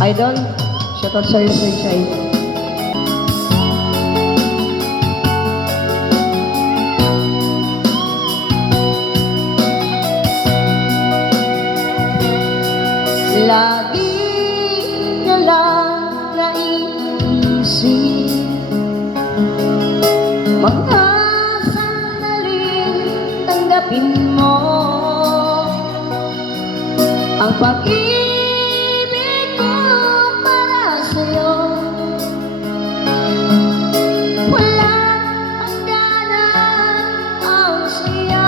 Idol, shoutout sa'yo, Sunshine. Lagi na lang naiisip mga sandaling tanggapin mo ang pag-ibig ko para sa'yo. Walang hangganan ang saya,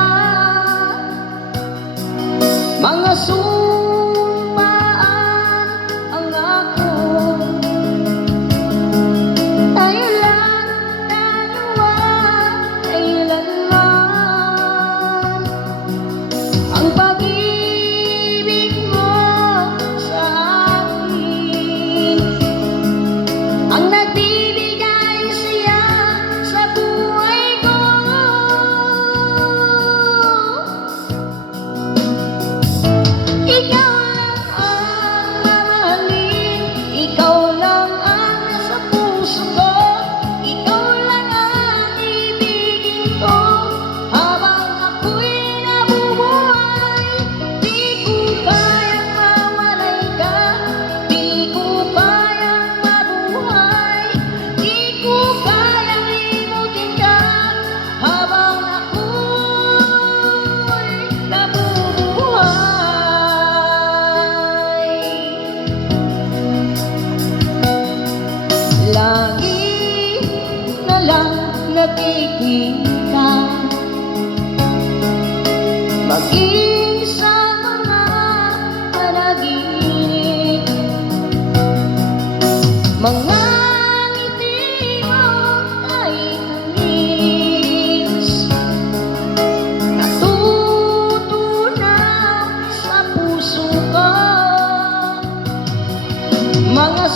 mga lagi na lang nakikita, maging sa mga panaginip, mga ngiti mo ay tamis, natutunaw sa puso ko, mga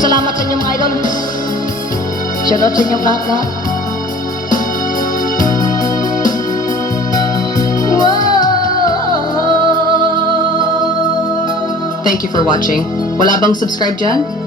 salamat sa inyo mga idol. Shoutout sa inyong lahat. Thank you for watching. Wala bang subscribe dyan?